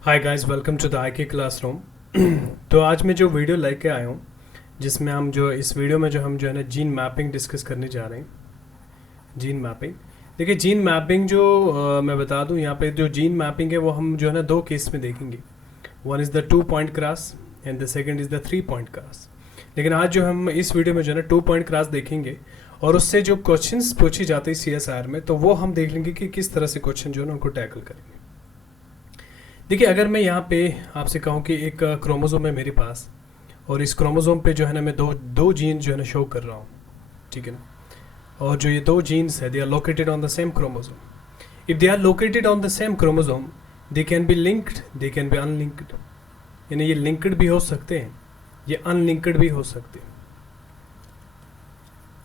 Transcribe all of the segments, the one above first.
Hi guys, welcome to the IK classroom. तो आज मैं जो वीडियो लेके आया हूँ, जिसमें हम जो इस वीडियो में जो हम जो है ना जीन मैपिंग डिस्कस करने जा रहे हैं। जीन मैपिंग, देखिए जीन मैपिंग जो मैं बता दूं, यहाँ पे जो जीन मैपिंग है वो हम जो है ना दो केस में देखेंगे। One is the 2 point cross and the second is the 3 point cross. लेकिन आज जो हम इस वीडियो में जो है ना 2 पॉइंट क्रॉस देखेंगे और उससे जो क्वेश्चंस पूछी जाती है CSR में, तो वो हम देख लेंगे कि किस तरह से क्वेश्चन जो है ना उनको टैकल करेंगे। देखिए, अगर मैं यहाँ पे आपसे कहूँ कि एक क्रोमोसोम है मेरे पास और इस क्रोमोसोम पे जो है ना मैं दो जीन जो है ना शो कर रहा हूँ, ठीक है ना। और जो ये दो जीन्स है, they are located on the same chromosome. If they are located on the same chromosome, they can be linked, they can be unlinked. यानी ये लिंक्ड भी हो सकते हैं, ये अनलिंक्ड भी हो सकते हैं।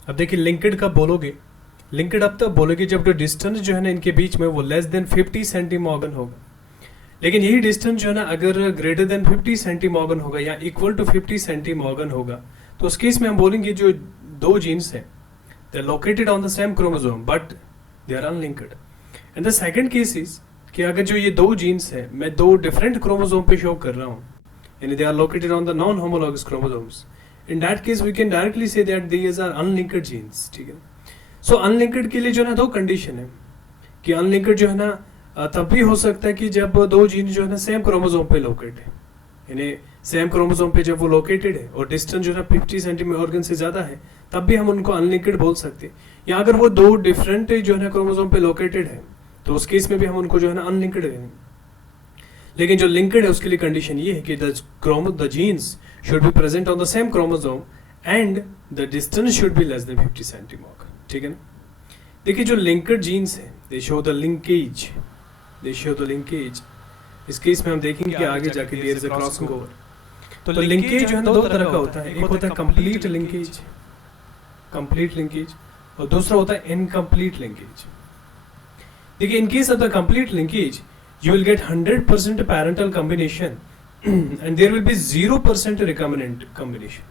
अब देखिए, लिंक्ड कब बोलोगे? लिंक्ड अब तक बोलोगे जब जो डिस्टेंस जो है ना इनके बीच में वो लेस देन 50 सेंटीमॉर्गन होगा। लेकिन यही डिस्टेंस जो है ना अगर ग्रेटर देन 50 सेंटीमॉर्गन होगा या इक्वल टू 50 सेंटीमॉर्गन होगा, तो उस केस में हम बोलेंगे जो दो जीन्स हैं, they are located on the same chromosome but they are unlinked. And the second case is कि अगर जो ये दो जीन्स हैं मैं दो डिफरेंट क्रोमोसोम पे शो कर रहा हूँ, यानी they are located on the non homologous chromosomes, in that case we can directly say that these are unlinked genes, ठीक है। सो अनलिंक्ड के लिए जो है ना दो कंडीशन है कि अनलिंक्ड जो है ना तब भी हो सकता है कि जब दो जीन जो है ना सेम क्रोमोसोम पे लोकेट है, यानी सेम क्रोमोसोम पे जब वो लोकेटेड है और डिस्टेंस जो है ना 50 सेंटीमॉर्गन से ज़्यादा है, तब भी हम उनको अनलिंक्ड बोल सकते हैं। या अगर वो दो डिफरेंट जो है ना क्रोमोसोम पे लोकेटेड है, तो उस केस में भी हम उनको जो है ना अनलिंक्ड करेंगे। लेकिन जो लिंक्ड है उसके लिए कंडीशन ये है कि the genes should be present on the same chromosome and the distance should be less than 50 centimorgan, ठीक है ना। देखिए, जो लिंक्ड जीन्स है दे शो द लिंकेज, इस केस में हम देखेंगे कि आगे जाके there is a crossing over. तो लिंकेज जो है ना दो तरह का होता है, एक होता है कंप्लीट लिंकेज और दूसरा होता है इनकम्प्लीट लिंकेज। देखिए, in case of the complete linkage you will get 100% parental combination and there will be 0% recombinant combination.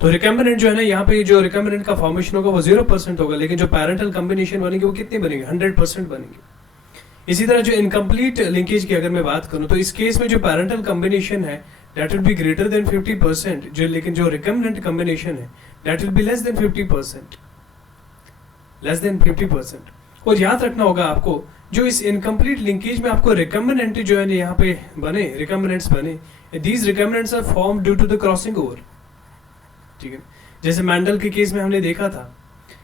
तो रिकम्बिनेंट जो है ना, यहाँ पे जो रिकम्बिनेंट का फॉर्मेशन होगा वो 0% होगा, लेकिन जो पैरेंटल कॉम्बिनेशन बनेंगे वो कितने बनेंगे? 100% बनेंगे। इसी तरह जो इनकम्प्लीट लिंकेज की अगर मैं बात करूं, तो इस केस में जो पैरेंटल कॉम्बिनेशन है that will be greater than 50%, जो लेकिन जो रिकम्बिनेंट कॉम्बिनेशन है that will B less than 50%। और याद रखना होगा आपको, जो इस इनकम्प्लीट लिंकेज में आपको रिकम्बिनेंट जो है यहाँ पे रिकम्बिनेंट्स बने, these recombinants are form due to the crossing over, ठीक है। जैसे मैंडल के केस में हमने देखा था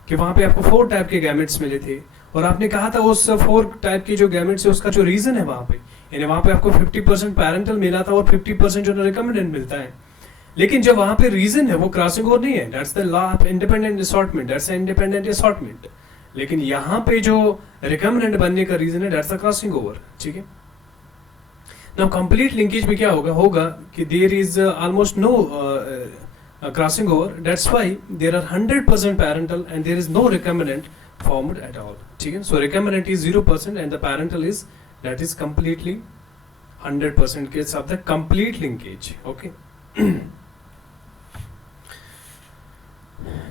कि वहां पे आपको 4 टाइप के गैमेट्स मिले थे और आपने कहा था उस 4 टाइप के जो गैमेट्स है उसका जो रीजन है वहां पे, यानी वहां पे आपको 50% पैरेंटल मिला था और 50% जो रिकम्बिनेंट मिलता है। लेकिन जब वहां पे रीजन है वो क्रॉसिंग ओवर नहीं है, that's the law of independent assortment, लेकिन यहाँ पे जो रिकम्बिनेंट बनने का रीजन है दैट्स द क्रॉसिंग ओवर, ठीक है। नाउ कंप्लीट लिंकेज में क्या होगा कि there is almost no crossing over, that's why there are 100% parental and there is no recombinant formed at all, ठीक है। So recombinant is 0% and the parental is that is completely 100% case of the complete linkage, okay.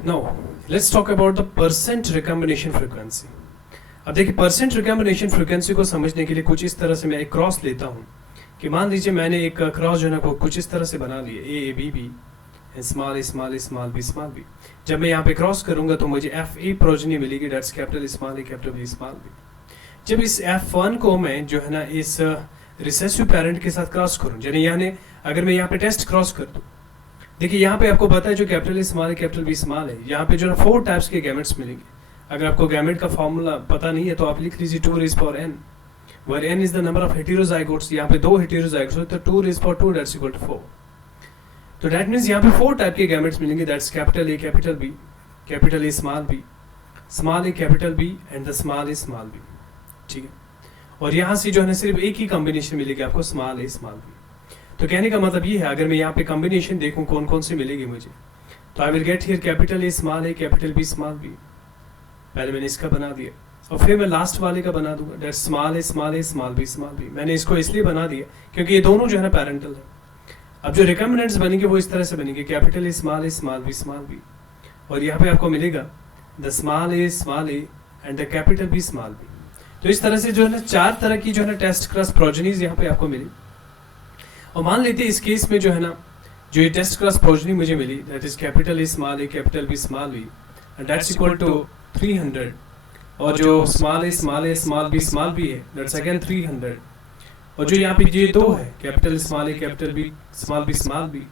Now let's talk about the percent recombination frequency। अब देखिए, percent recombination frequency को समझने के लिए कुछ इस तरह से मैं एक क्रॉस लेता हूँ कि मान लीजिए मैंने एक क्रॉस जो है ना वो कुछ इस तरह से बना लिया, A B B small B. जब मैं यहाँ पे क्रॉस करूंगा तो मुझे F A प्रोजनी मिलेगी, that's capital small A capital B small B. जब इस F1 को मैं जो है ना इस रिसेसिव पेरेंट के साथ क्रॉस करूं, यानी अगर मैं यहाँ पे टेस्ट क्रॉस कर दूं, देखिए यहाँ पे आपको पता है जो capital small A capital B small है, यहाँ पे जो है 4 टाइप्स के गैमेट्स मिलेंगे। अगर आपको गैमेट का फॉर्मूला पता नहीं है तो आप लिख लीजिए 2 raised to n, where n is the number of heterozygotes। यहाँ पे 2 heterozygotes हो तो 2 raised to 2 that's equal to 4। तो दैट मीन्स यहाँ पे 4 टाइप के गैमेट्स मिलेंगे, that's capital A capital B, capital A small A capital B and the small A small B, ठीक है। और यहाँ से जो है ना सिर्फ एक ही कॉम्बिनेशन मिलेगी आपको, स्मॉल ए स्मॉल बी। तो कहने का मतलब ये है, अगर मैं यहाँ पे कॉम्बिनेशन देखूँ कौन कौन से मिलेगी मुझे, तो I will get here capital A capital B small B. पहले मैंने इसका बना दिया और फिर मैं लास्ट वाले का बना दूंगा, that's small A small B. मैंने इसको इसलिए बना दिया क्योंकि ये दोनों जो है ना पैरेंटल है। अब जो रिकम्बिनेंट्स बनेंगे वो इस तरह से बनेंगे, कैपिटल ए स्मॉल बी और यहाँ पे आपको मिलेगा the small A and the capital B small B. तो इस तरह से जो है ना 4 तरह की जो है ना टेस्ट क्रॉस प्रोजेनीज यहाँ पे आपको मिली। और मान लेते हैं इस केस में जो है ना जो ये टेस्ट क्रॉस प्रोजेनी मुझे मिली, that is capital A small A capital B small B, and that's equal to 300। और जो स्मॉल ए स्मॉल बी है, दैट्स अगेन 300। और जो यहाँ पे ये दो है, capital small A capital B small B,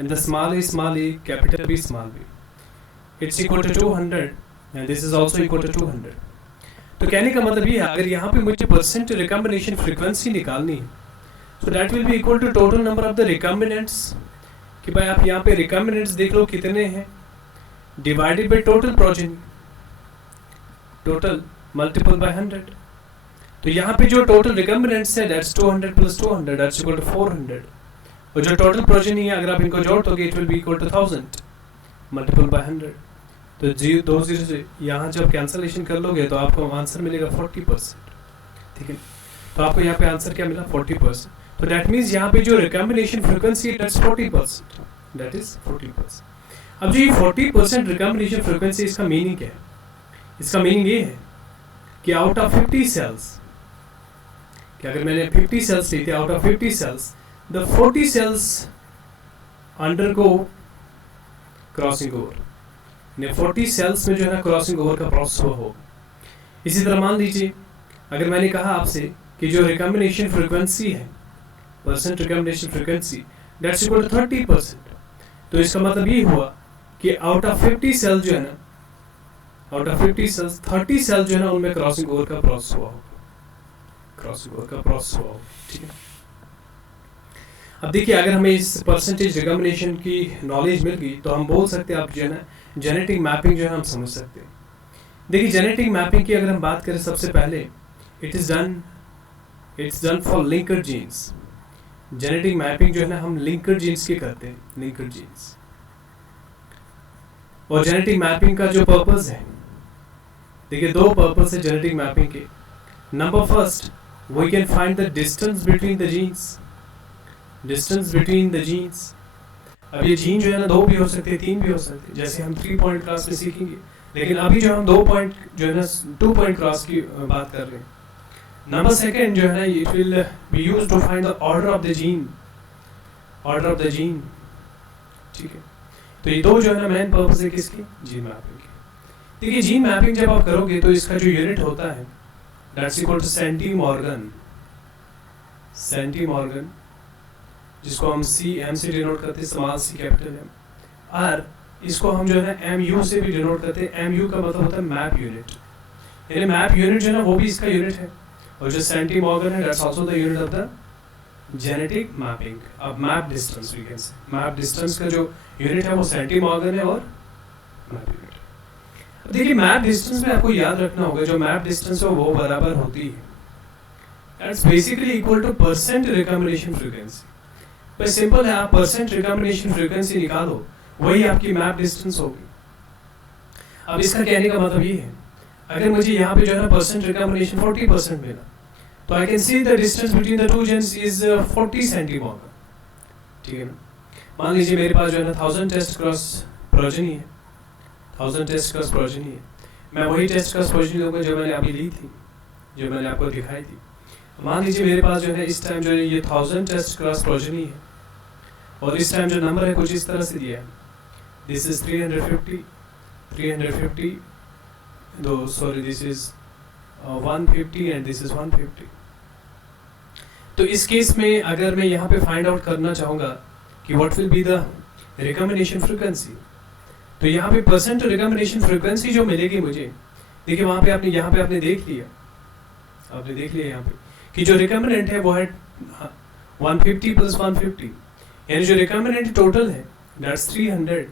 and the small A capital B small B, it's equal to 200, and this is also equal to 200। तो कहने का मतलब ये है, अगर यहाँ पे मुझे परसेंट रिकॉम्बिनेशन फ्रीक्वेंसी निकालनी है, so that will be equal to total number of the recombinants, कि भाई आप यहाँ पे recombinants देख लो कितने हैं, divided by total progeny, total multiple by 100। तो यहाँ पे जो total recombinants है, that's 200 plus 200, that's equal to 400। और जो total progeny है, अगर आप इनको जोड़ दोगे, it will be equal to 1000 multiple by 100। तो 2 0 से यहाँ जब कैंसलेशन कर लोगे तो आपको आंसर मिलेगा 40%, ठीक है। तो आपको यहाँ पे आंसर क्या मिला, 40%। तो दैट मीन्स यहाँ पे जो रिकॉम्बिनेशन फ्रीक्वेंसी है, दैट्स 40%, दैट इज 40%। अब जो ये 40% रिकॉम्बिनेशन फ्रीक्वेंसी, इसका मीनिंग क्या है? इसका मीनिंग ये है कि आउट ऑफ 50 सेल्स, कि अगर मैंने 50 सेल्स ली थी, out of 50 cells the 40 cells undergo crossing over, 40 cells में जो है ना क्रॉसिंग ओवर का प्रोसेस हुआ होगा। इसी तरह मान लीजिए अगर मैंने कहा आपसे कि जो रिकॉम्बिनेशन फ्रीक्वेंसी है, percent recombination frequency, that's equal to 30%, तो इसका मतलब ये हुआ कि आउट ऑफ 50 सेल जो है ना, आउट ऑफ 50 सेल्स 30 सेल जो है ना उनमें क्रॉसिंग ओवर का प्रोसेस हुआ होगा, क्रॉसिंग ओवर का प्रोसेस हुआ होगा, ठीक है। अब देखिए अगर हमें इस परसेंटेज रिकॉम्बिनेशन की नॉलेज मिल गई तो हम बोल सकते हैं, आप जो है ना जेनेटिक मैपिंग जो है हम समझ सकते हैं। देखिए जेनेटिक मैपिंग की अगर हम बात करें, सबसे पहले it's done for linker genes. Genetic mapping जो है ना हम लिंकर जीन्स के करते हैं, लिंकर जीन्स। और जेनेटिक मैपिंग का जो पर्पस है, देखिए 2 पर्पस है जेनेटिक मैपिंग के। Number first, we can find the distance between the genes, distance between the genes. अब ये जीन जो है ना 2 भी हो सकते हैं, 3 भी हो सकते हैं, जैसे हम 3 पॉइंट क्रॉस में सीखेंगे। लेकिन अभी जो हम 2 पॉइंट जो है ना 2 पॉइंट क्रॉस की बात कर रहे हैं। नंबर सेकेंड जो है ना, it will be used to find the order of the gene, order of the gene, ठीक है। तो ये 2 जो है ना मेन पर्पस है किसकी, जीन मैपिंग की। देखिए जीन मैपिंग जब आप करोगे तो इसका जो यूनिट होता है, दैट्स इक्वल टू सेंटीमॉर्गन, सेंटीमॉर्गन, जिसको हम CM से डिनोट करते हैं, स्मॉल c कैपिटल M। और इसको हम जो है ना MU से भी डिनोट करते हैं। MU का मतलब होता है मैप यूनिट, यानी मैप यूनिट जो है ना वो भी इसका यूनिट है। और जो सेंटीमॉर्गन है, that's also the unit of the genetic mapping. अब map distance, we can say map distance का जो यूनिट है वो सेंटीमॉर्गन है और मैप यूनिट। देखिए मैप डिस्टेंस में आपको याद रखना होगा, जो मैप डिस्टेंस है वो बराबर होती है, that's basically equal two percent recombination frequency. पर सिंपल है, आप परसेंट रिकॉम्बिनेशन फ्रीक्वेंसी निकालो, वही आपकी मैप डिस्टेंस होगी। अब इसका कहने का मतलब ये है, अगर मुझे यहाँ पे जो है ना परसेंट रिकॉम्बिनेशन 40% मिला, तो I can see the distance between the 2 genes is 40 centimorgan, ठीक है ना। मान लीजिए मेरे पास जो है ना 1000 टेस्ट क्रॉस प्रोजेनी है, 1000 टेस्ट क्रॉस प्रोजेनी है। मैं वही टेस्ट क्रॉस प्रोजेनी लूँगा जो मैंने अभी ली थी, जो मैंने आपको दिखाई थी। मान लीजिए मेरे पास जो है इस टाइम जो है ये 1000 टेस्ट क्रॉस प्रोजेनी है, और इस टाइम जो नंबर है कुछ इस तरह से दिया है, this is 350, 350, sorry, this is 150 and this is 150। तो इस केस में अगर मैं यहाँ पे फाइंड आउट करना चाहूँगा कि what will be the recombination frequency, तो यहाँ पे परसेंट रिकॉम्बिनेशन फ्रीक्वेंसी जो मिलेगी मुझे, देखिए वहाँ पे आपने यहाँ पे आपने देख लिया, आपने देख लिया यहाँ पे कि जो रिकॉम्बिनेंट है वो है 150 प्लस 150, यानी जो रिकॉम्बिनेंट टोटल है that's 300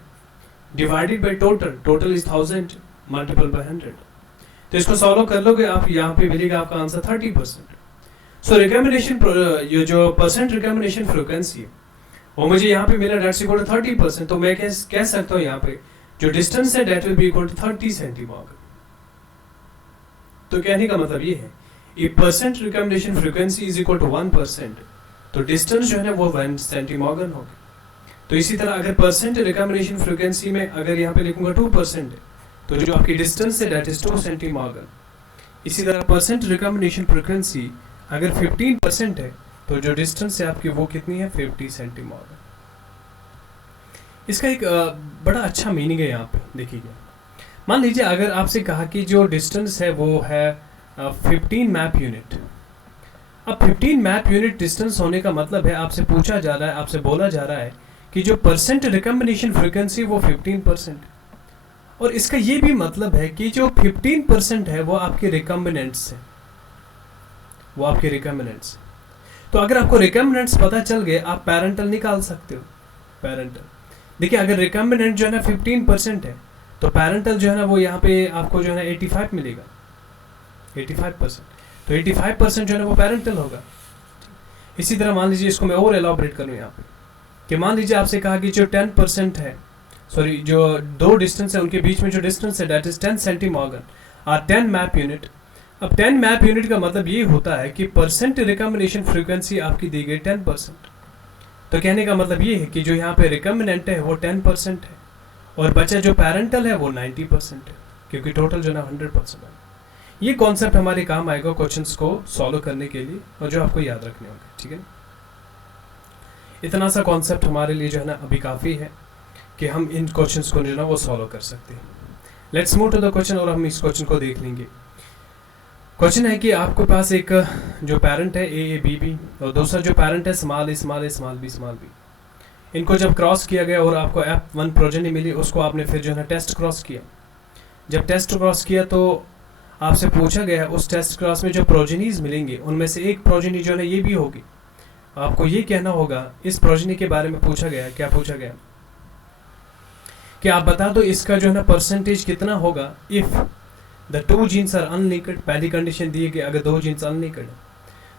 divided by total, total is 1000 multiple bye 100। तो इसको सॉल्व कर लोगे आप, यहाँ पे मिलेगा आपका आंसर 30%। सो रिकॉम्बिनेशन, ये जो परसेंट रिकॉम्बिनेशन फ्रीक्वेंसी है वो मुझे यहाँ पे मिला, दैट्स इक्वल टू 30%। तो मैं कह सकता हूँ यहाँ पे जो डिस्टेंस है that will be equal to 30 centimorgan. तो कहने का मतलब ये है, if percent recombination frequency is equal to 1%, तो डिस्टेंस जो है ना वो 1 सेंटीमॉर्गन होगा। तो इसी तरह अगर परसेंट रिकॉम्बिनेशन फ्रीक्वेंसी में अगर यहाँ पे लिखूंगा 2% है, तो जो आपकी डिस्टेंस है दैट इज 2 सेंटीमॉर्गन। इसी तरह परसेंट रिकम्बिनेशन फ्रीक्वेंसी अगर 15% है तो जो डिस्टेंस है आपकी वो कितनी है 50 सेंटीमीटर। इसका एक बड़ा अच्छा मीनिंग है यहाँ पे देखिएगा। मान लीजिए अगर आपसे कहा कि जो डिस्टेंस है वो है 15 मैप यूनिट। अब 15 मैप यूनिट डिस्टेंस होने का मतलब है आपसे पूछा जा रहा है, आपसे बोला जा रहा है कि जो परसेंट रिकम्बिनेशन फ्रीक्वेंसी वो 15%। और इसका ये भी मतलब है कि जो 15% है वो आपके रिकम्बिनेंट्स है, वो आपके रिकम्बिनेंट्स। तो अगर आपको रिकम्बिनेंट्स पता चल गए आप पैरेंटल निकाल सकते हो। पैरेंटल देखिए अगर रिकम्बिनेंट जो है ना 15% है तो पैरेंटल जो है ना वो यहाँ पे आपको जो है ना 85 मिलेगा, 85%। तो 85% जो है ना वो पैरेंटल होगा। इसी तरह मान लीजिए इसको मैं और एलाबोरेट करूँ यहाँ पे कि मान लीजिए आपसे कहा कि जो 10% है, सॉरी जो दो डिस्टेंस है उनके बीच में जो डिस्टेंस है दैट इज 10 सेंटीमीटर और 10 मैप यूनिट। अब 10 मैप यूनिट का मतलब ये होता है कि परसेंट रिकम्बिनेशन फ्रीक्वेंसी आपकी दी गई 10%। तो कहने का मतलब ये है कि जो यहाँ पे रिकम्बिनेंट है वो 10% है और बचा जो पैरेंटल है वो 90% है, क्योंकि टोटल जो ना 100% है। ये कॉन्सेप्ट हमारे काम आएगा क्वेश्चंस को सॉल्व करने के लिए और जो आपको याद रखने होंगे, ठीक है ना। इतना सा कॉन्सेप्ट हमारे लिए जो है ना अभी काफ़ी है कि हम इन क्वेश्चंस को जो है ना वो सॉल्व कर सकते हैं। Let's move to the question और हम इस क्वेश्चन को देख लेंगे। क्वेश्चन है कि आपके पास एक जो पैरेंट है ए बी बी और दूसरा जो पैरेंट है small A small A small B small B. इनको जब क्रॉस किया गया और आपको F1 प्रोजेनी मिली, उसको आपने फिर जो है टेस्ट क्रॉस किया। जब टेस्ट क्रॉस किया तो आपसे पूछा गया उस टेस्ट क्रॉस में जो प्रोजेनीज मिलेंगे उनमें से एक प्रोजेनी जो है ना ये भी होगी। आपको ये कहना होगा इस प्रोजेनी के बारे में पूछा गया। क्या पूछा गया कि आप बता दो इसका जो है ना परसेंटेज कितना होगा if the two genes are unlinked. पहली कंडीशन दी गई अगर दो जीन्स अनलिंक्ड है।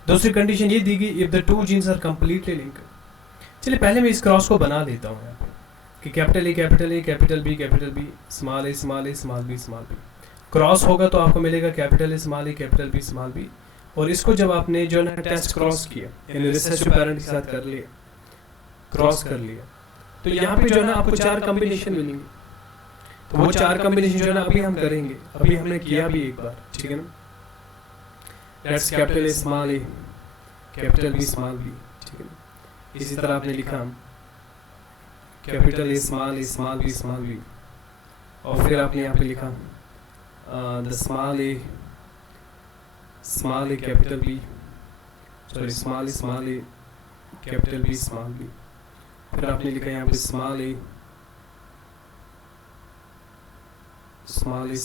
दूसरी कंडीशन ये दी गई if the two genes are completely linked. चलिए पहले मैं इस क्रॉस को बना लेता हूँ यहाँ पे कि capital A capital B small A small B small B. Cross होगा तो आपको मिलेगा capital A capital B small B. और इसको जब आपने जो है टेस्ट क्रॉस किया यानी रिसेसिव पैरेंट के साथ कर लिया, क्रॉस कर लिया, तो यहाँ पे जो है ना आपको 4 कॉम्बिनेशन मिलेंगे। तो वो 4 कॉम्बिनेशन जो है ना अभी हम करेंगे, अभी हमने किया भी एक बार, ठीक है ना। Let's capital A small A capital B small B, ठीक है ना। इसी तरह आपने लिखा capital A small B small B और फिर आपने यहाँ पे लिखा the small A capital B, sorry small A capital B small B. फिर आपने लिखा यहाँ पे स्मॉल ए स्मॉल बी,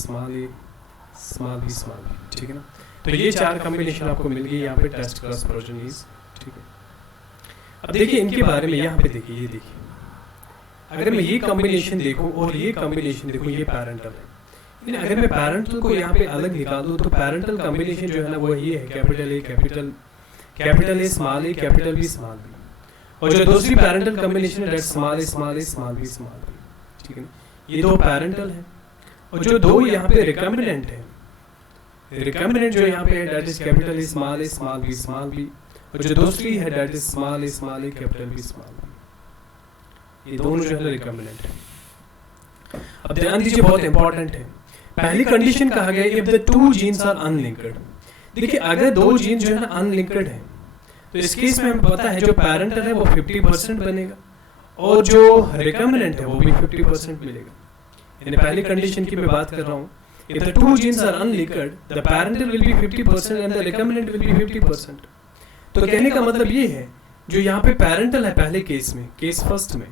ठीक है ना। तो ये 4 कॉम्बिनेशन आपको मिल गई यहाँ पे टेस्ट क्रॉस प्रोजेनीज, ठीक है। अब देखिए इनके बारे में यहाँ पे देखिए, ये देखिए अगर मैं ये कॉम्बिनेशन देखूँ और ये कॉम्बिनेशन देखूँ, ये पैरेंटल है। लेकिन अगर मैं पैरेंटल को यहाँ पे अलग निकाल दूँ तो पैरेंटल कॉम्बिनेशन जो है ना वो ये है capital A small A capital B small B. और जो दूसरी पैरेंटल कॉम्बिनेशन है स्मॉल ए स्मॉल बी, ठीक है ना। ये दो पैरेंटल है और जो दो यहाँ पे रिकम्बिनेंट है, रिकम्बिनेंट जो यहाँ पे है that is capital A small B small B. और जो दूसरी है that is small A capital B small B. ये दोनों जो है रिकम्बिनेंट है। अब ध्यान दीजिए बहुत इंपॉर्टेंट है। पहली कंडीशन कहा गया if the two genes are unlinked. देखिए अगर दो जीन जो है ना अनलिंक्ड है तो इस केस में हमें पता है जो पैरेंटल है वो 50% बनेगा और जो रिकम्बिनेंट है वो भी 50% मिलेगा। यानी पहली कंडीशन की मैं बात कर रहा हूँ, if the two genes are unlinked the parental will be 50% and the recombinant will be 50%। तो कहने का मतलब ये है जो यहाँ पे पैरेंटल है पहले केस में, केस फर्स्ट में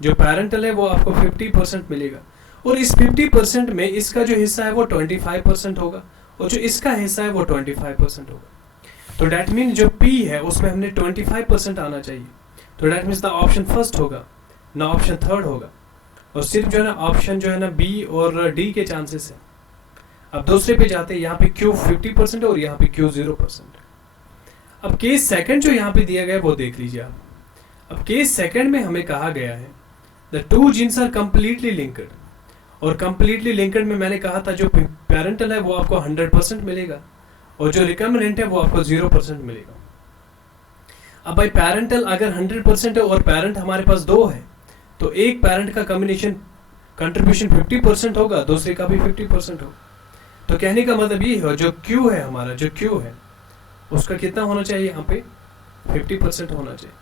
जो पैरेंटल है वो आपको 50% मिलेगा और इस 50% में इसका जो हिस्सा है वो 25% होगा और जो इसका हिस्सा है वो 25% होगा। तो डैट मीन जो P है उसमें हमने 25% आना चाहिए। तो that means the option first होगा ना ऑप्शन थर्ड होगा। और सिर्फ जो है ना ऑप्शन जो है ना B और D के चांसेस है। अब दूसरे पे जाते हैं, यहाँ पे Q 50% और यहाँ पे Q 0%। अब केस सेकंड जो यहाँ पे दिया गया है वो देख लीजिए आप। अब केस सेकंड में हमें कहा गया है the two genes are completely linked. और कंप्लीटली लिंक्ड में मैंने कहा था जो पैरेंटल है वो आपको 100% मिलेगा और जो रिकम्बिनेंट है वो आपको 0% मिलेगा। अब भाई पैरेंटल अगर 100% है और पैरेंट हमारे पास 2 है तो एक पैरेंट का कॉम्बिनेशन कंट्रीब्यूशन 50% होगा, दूसरे का भी 50% होगा। तो कहने का मतलब ये है जो Q है हमारा, जो Q है उसका कितना होना चाहिए यहाँ पे 50% होना चाहिए,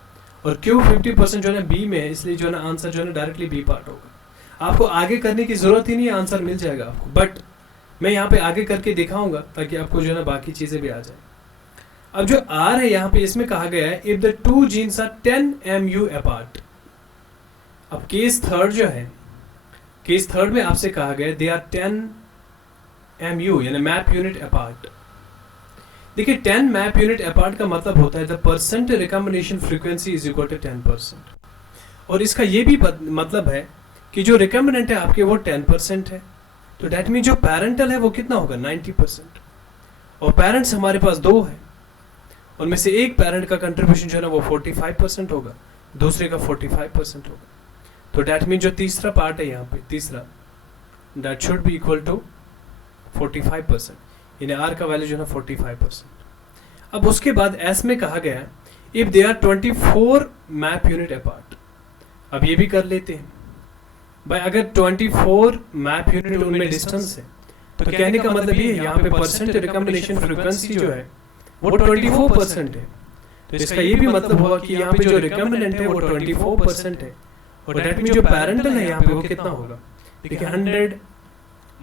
और Q 50% जो है बी में है, इसलिए जो है ना आंसर जो है ना डायरेक्टली बी पार्ट होगा। आपको आगे करने की जरूरत ही नहीं है, आंसर मिल जाएगा आपको, बट मैं यहाँ पे आगे करके दिखाऊंगा ताकि आपको जो है ना बाकी चीजें भी आ जाए। अब जो R है यहाँ पे इसमें कहा गया है if the two genes are 10 mu apart. अब केस थर्ड जो है, केस थर्ड में आपसे कहा गया दे आर 10 mu यानी मैप यूनिट अपार्ट। देखिए 10 मैप यूनिट अपार्ट का मतलब होता है the percent recombination frequency is equal to 10%, और इसका ये भी मतलब है कि जो रिकॉम्बिनेंट है आपके वो 10% है, तो डेट मीन जो पैरेंटल है वो कितना होगा 90%, और पेरेंट्स हमारे पास दो है, उनमें से एक पेरेंट का कंट्रीब्यूशन जो है ना वो 45% होगा, दूसरे का 45% होगा, तो डेट मीन जो तीसरा पार्ट है यहाँ पे तीसरा that should be equal to 45%, यानी आर का वैल्यू जो है ना 45%। अब उसके बाद एस में कहा गया if they are 24 map unit apart. अब ये भी कर लेते हैं भाई, अगर 24 मैप यूनिट उनमें डिस्टेंस है तो कहने का मतलब ये है यहाँ पे परसेंट रिकॉम्बिनेशन फ्रीक्वेंसी जो है वो 24% है, तो इसका ये भी मतलब हुआ कि यहाँ पे जो रिकॉम्बिनेंट है वो 24% है, और डेट मीन जो पैरेंटल है यहाँ पे वो कितना होगा, देखिए 100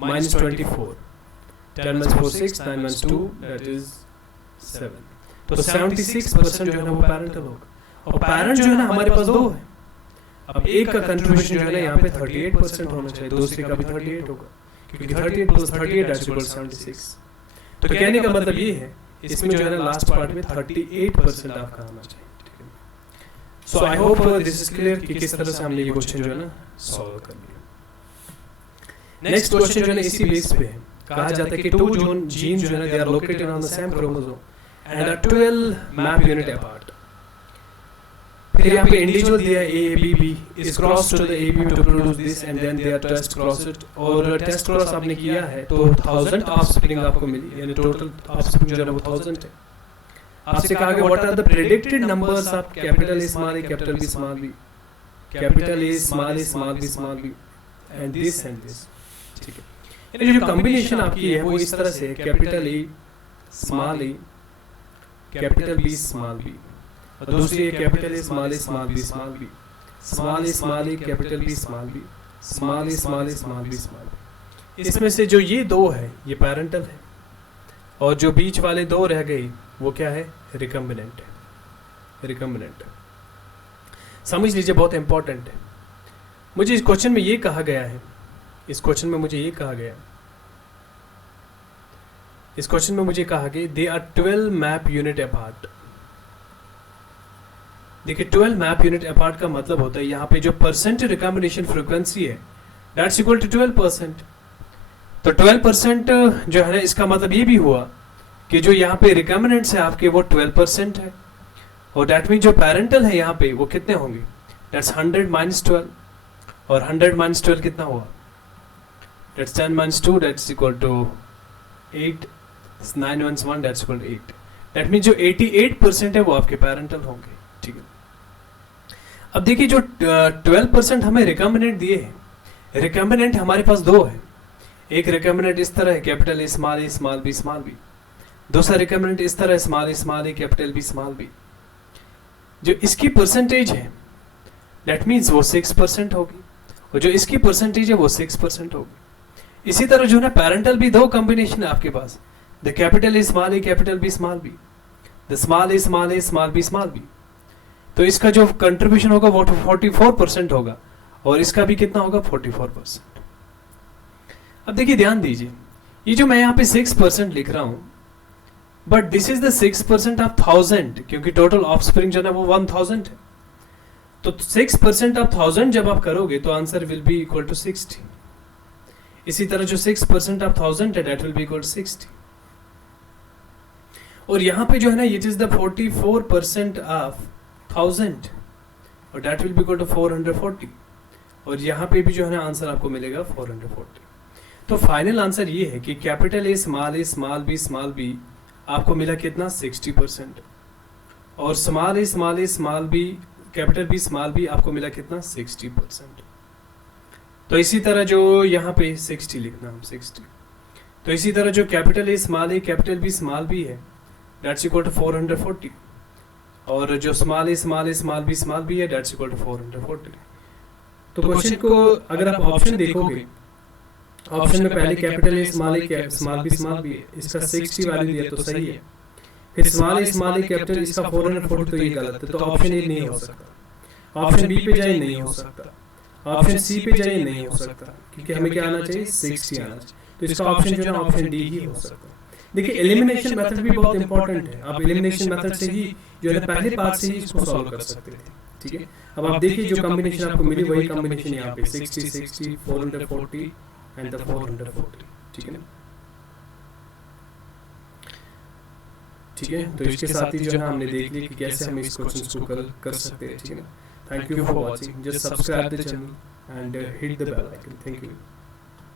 minus 24, 10 minus 4 6, 9 minus 2 that is 7, तो 76% जो है ना वो पैरेंटल होगा, और पेरेंट जो है ना हमारे पास दो है। अब एक का कंट्रीब्यूशन जो है ना यहाँ पे 38% होना चाहिए, दूसरे का भी 38 होगा, क्योंकि 38 plus 38 that's equal to 76। तो कहने का मतलब ये है इसमें जो है ना लास्ट पार्ट में 38% आपका आना चाहिए। So I hope this is clear कि किस तरह से हमने ये क्वेश्चन जो है ना सॉल्व कर लिया। नेक्स्ट क्वेश्चन जो है ना इसी बेस पे है, कहा जाता है कि टू जीन जो है ना they are located on the same chromosome and are 12 map unit apart. फिर यहाँ पे इंडिविजुअल दिया है AABB is crossed to the ABB to produce this and then they are test crossed, और टेस्ट क्रॉस आपने किया है तो 1000 ऑफस्प्रिंग आपको मिली, यानी टोटल ऑफस्प्रिंग जो है वो 1000 है। आपसे कहा गया what are the predicted numbers of capital A small a capital B small b, capital A small a small b small b and this, ठीक है। यानी जो कॉम्बिनेशन आपकी है वो इस तरह से capital A small a capital B small b, और दूसरी है capital A small a small b small b, small a capital B small b, small a small b small b। इसमें से जो ये दो है ये पैरेंटल है, और जो बीच वाले दो रह गए वो क्या है रिकॉम्बिनेंट है, रिकॉम्बिनेंट समझ लीजिए बहुत इंपॉर्टेंट है। मुझे इस क्वेश्चन में ये कहा गया है, इस क्वेश्चन में मुझे ये कहा गया, इस क्वेश्चन में मुझे कहा गया they are 12 map unit apart. देखिए 12 मैप यूनिट अपार्ट का मतलब होता है यहाँ पे जो परसेंट रिकॉम्बिनेशन फ्रीक्वेंसी है दैट्स इक्वल टू 12%। तो 12% जो है ना इसका मतलब ये भी हुआ कि जो यहाँ पे रिकॉम्बिनेंट्स है आपके वो 12% है, और दैट मीन जो पैरेंटल है यहाँ पे वो कितने होंगे दैट्स 100 minus 12, और 100 minus 12 कितना हुआ that's 10 minus 2 that's equal to 8, 9 minus 1 that's equal to 8। That mean जो 88% है वो आपके पैरेंटल होंगे, ठीक है। अब देखिए जो 12% हमें रिकॉम्बिनेंट दिए हैं, रिकॉम्बिनेंट हमारे पास दो है, एक रिकॉम्बिनेंट इस तरह है capital A small a small b small b, दूसरा रिकॉम्बिनेंट इस तरह है small a capital B small b। जो इसकी परसेंटेज है दैट मीन्स वो 6% होगी, और जो इसकी परसेंटेज है वो 6% होगी। इसी तरह जो है पैरेंटल भी दो कॉम्बिनेशन है आपके पास, the capital A small a capital B small b, the small a small b small b। तो इसका जो कंट्रीब्यूशन होगा वो 44% होगा, और इसका भी कितना होगा 44%। अब देखिए ध्यान दीजिए, ये जो मैं यहाँ पे 6% लिख रहा हूँ, but this is the 6% of 1000, क्योंकि टोटल ऑफस्प्रिंग जो है वो 1000 है। तो 6% ऑफ 1000 जब आप करोगे तो answer will be equal to 60। इसी तरह जो 6% ऑफ 1000 है that will be equal to 60, और यहाँ पे जो है ना इट इज द 44% ऑफ 1000, और that will be equal to 440, और यहाँ पे भी जो है ना आंसर आपको मिलेगा 440। तो फाइनल आंसर ये है कि कैपिटल A स्मॉल b आपको मिला कितना 60%, और small a small b capital B small b आपको मिला कितना 60%। तो इसी तरह जो यहाँ पे 60 लिखना हम 60, तो इसी तरह जो capital A capital B small B है, दैट्स इक्वल टू 440, और जो स्मॉल ए बी है, दैट्स इक्वल टू 440। तो क्वेश्चन को अगर आप ऑप्शन देखोगे, ऑप्शन में पहले कैपिटल ए स्मॉल बी है, इसका 60 वैल्यू दिया तो सही है, फिर स्मॉल ए कैपिटल इसका 440 तो ये गलत है, तो ऑप्शन ए नहीं हो सकता। ऑप्शन बी पे जाए नहीं हो सकता, ऑप्शन सी पे जाए नहीं हो सकता, क्योंकि हमें क्या आना चाहिए, 60 आना चाहिए। तो इसका ऑप्शन जो है ना ऑप्शन डी ही हो सकता है। देखिए एलिमिनेशन मेथड भी बहुत इंपॉर्टेंट है, आप एलिमिनेशन मेथड से ही जो है पहले पार्ट से ही इसको सॉल्व कर सकते थे, ठीक है। अब आप देखिए जो कॉम्बिनेशन आपको मिली वही कॉम्बिनेशन यहाँ पे 60 440 एंड द 440, ठीक है ना। ठीक है, तो इसके साथ ही जो है हमने देख लिया कि कैसे हम इस क्वेश्चन को कर सकते हैं, ठीक है ना। Thank you for watching, just subscribe the channel and hit the bell icon. Thank you.